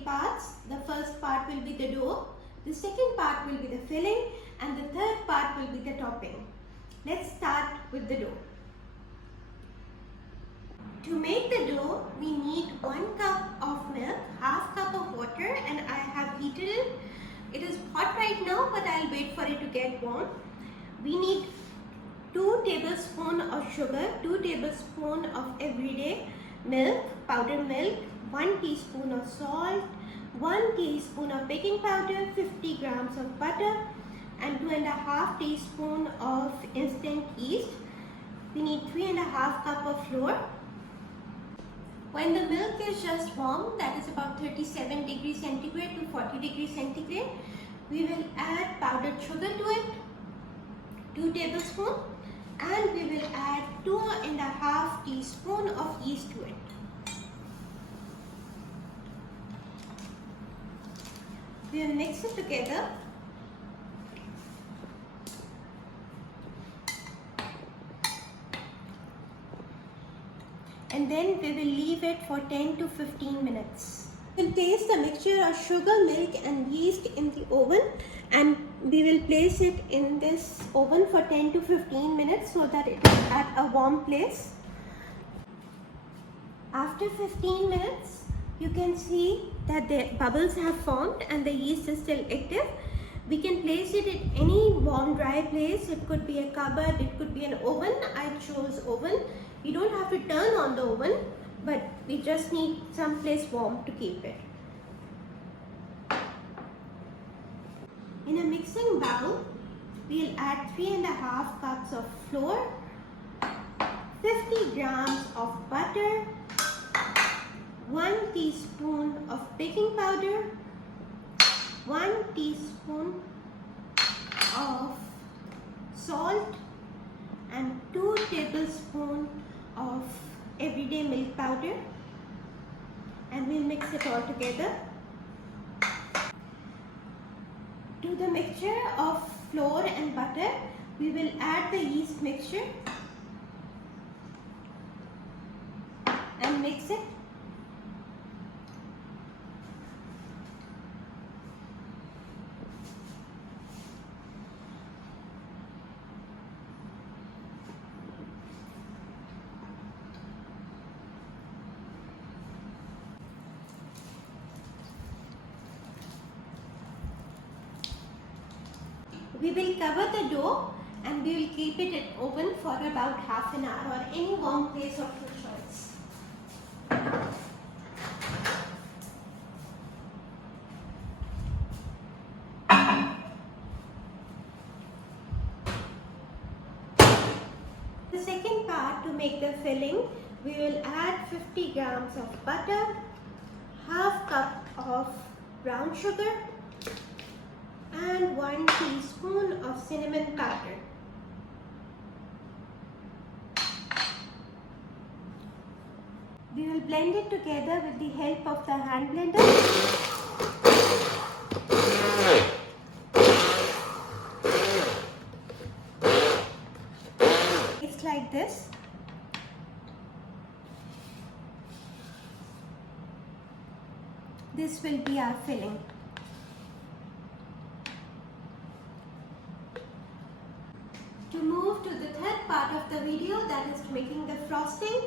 three parts. The first part will be the dough, the second part will be the filling, and the third part will be the topping. Let's start with the dough. To make the dough, we need 1 cup of milk, half cup of water, and I have heated it. It is hot right now, but I'll wait for it to get warm. We need 2 tablespoons of sugar, 2 tablespoons of everyday milk, powdered milk, 1 teaspoon of salt, 1 teaspoon of baking powder, 50 grams of butter, and 2.5 teaspoons of instant yeast. We need 3.5 cup of flour. When the milk is just warm, that is about 37 degrees centigrade to 40 degrees centigrade, we will add powdered sugar to it, 2 tablespoons, and we will add 2.5 teaspoons of yeast to it. We will mix it together. And then we will leave it for 10 to 15 minutes. We will place the mixture of sugar, milk and yeast in the oven, and we will place it in this oven for 10 to 15 minutes so that it is at a warm place. After 15 minutes, you can see that the bubbles have formed and the yeast is still active. We can place it in any warm dry place. It could be a cupboard, it could be an oven. I chose oven. You don't have to turn on the oven, but we just need some place warm to keep it. In a mixing bowl, we'll add 3.5 cups of flour, 50 grams of butter, 1 teaspoon of baking powder, 1 teaspoon of salt, and 2 tablespoons of everyday milk powder, and we'll mix it all together. To the mixture of flour and butter, we will add the yeast mixture and mix it. We will cover the dough and we will keep it in oven for about half an hour or any warm place of your choice. The second part, to make the filling, we will add 50 grams of butter, half cup of brown sugar, and 1 teaspoon of cinnamon powder. We will blend it together with the help of the hand blender. It's like this. This will be our filling. To move to the third part of the video, that is making the frosting,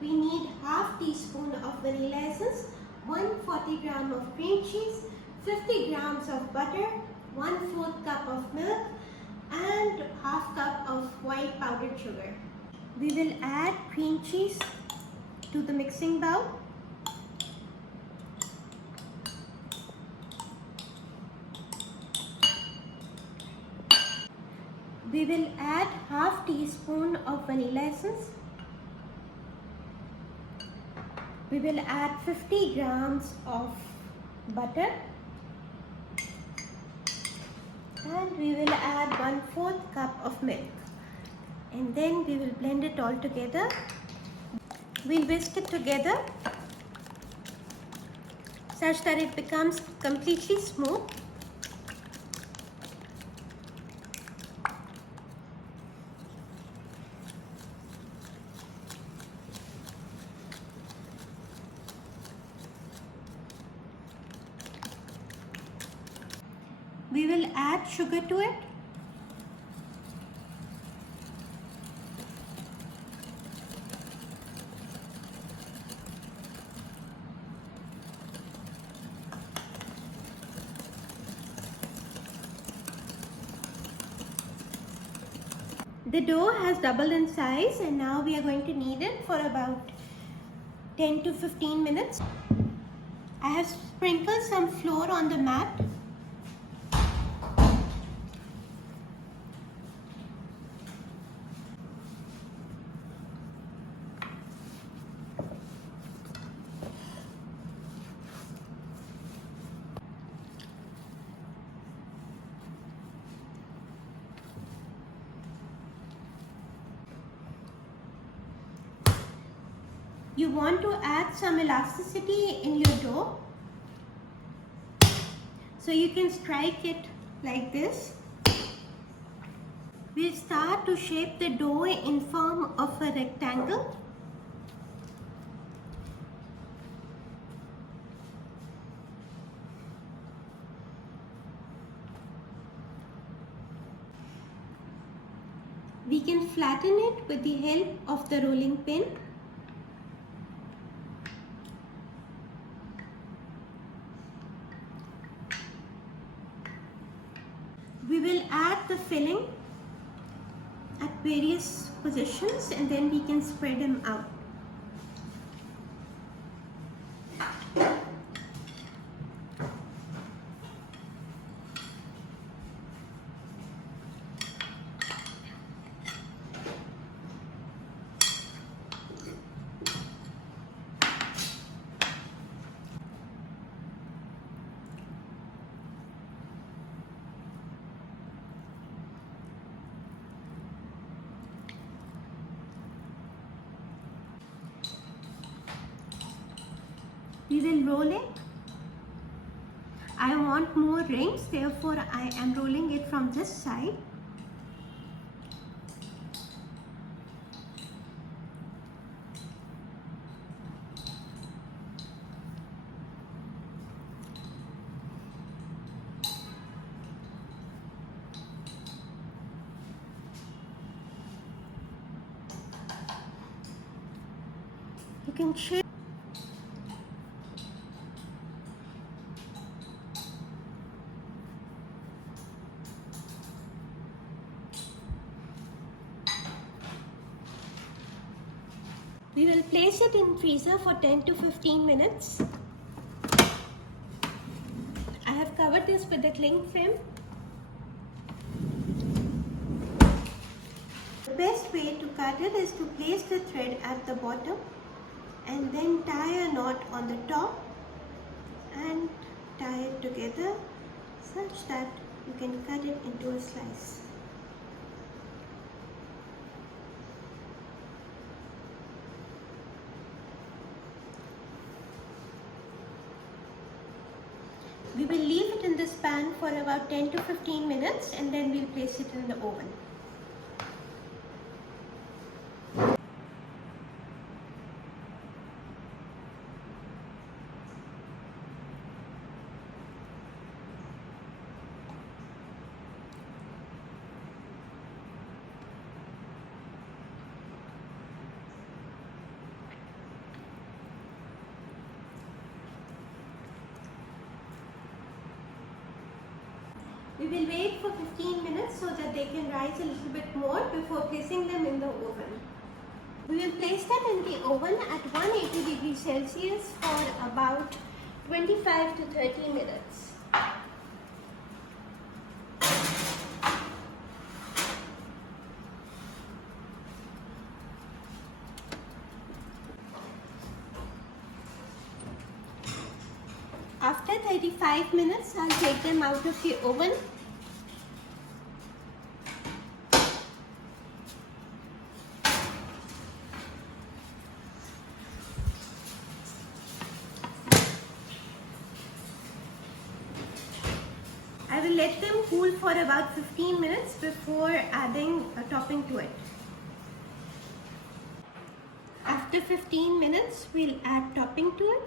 we need half teaspoon of vanilla essence, 140 gram of cream cheese, 50 grams of butter, 1/4 cup of milk, and half cup of white powdered sugar. We will add cream cheese to the mixing bowl. We will add half teaspoon of vanilla essence. We will add 50 grams of butter, and we will add 1/4 cup of milk, and then we will blend it all together. We'll whisk it together such that it becomes completely smooth. will add sugar to it. The dough has doubled in size, and now we are going to knead it for about 10 to 15 minutes. I have sprinkled some flour on the mat. You want to add some elasticity in your dough, so you can strike it like this. We'll start to shape the dough in form of a rectangle. We can flatten it with the help of the rolling pin. We will add the filling at various positions, and then we can spread them out. We will roll it. I want more rings, therefore I am rolling it from this side. You can shape. We will place it in freezer for 10 to 15 minutes. I have covered this with a cling film. The best way to cut it is to place the thread at the bottom and then tie a knot on the top and tie it together such that you can cut it into a slice. We will leave it in this pan for about 10 to 15 minutes, and then we'll place it in the oven. We will wait for 15 minutes so that they can rise a little bit more before placing them in the oven. We will place them in the oven at 180 degrees Celsius for about 25 to 30 minutes. After 35 minutes, I'll take them out of the oven. I will let them cool for about 15 minutes before adding a topping to it. After 15 minutes, we'll add topping to it.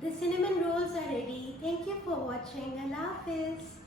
The cinnamon rolls are ready. Thank you for watching. Allah Hafiz.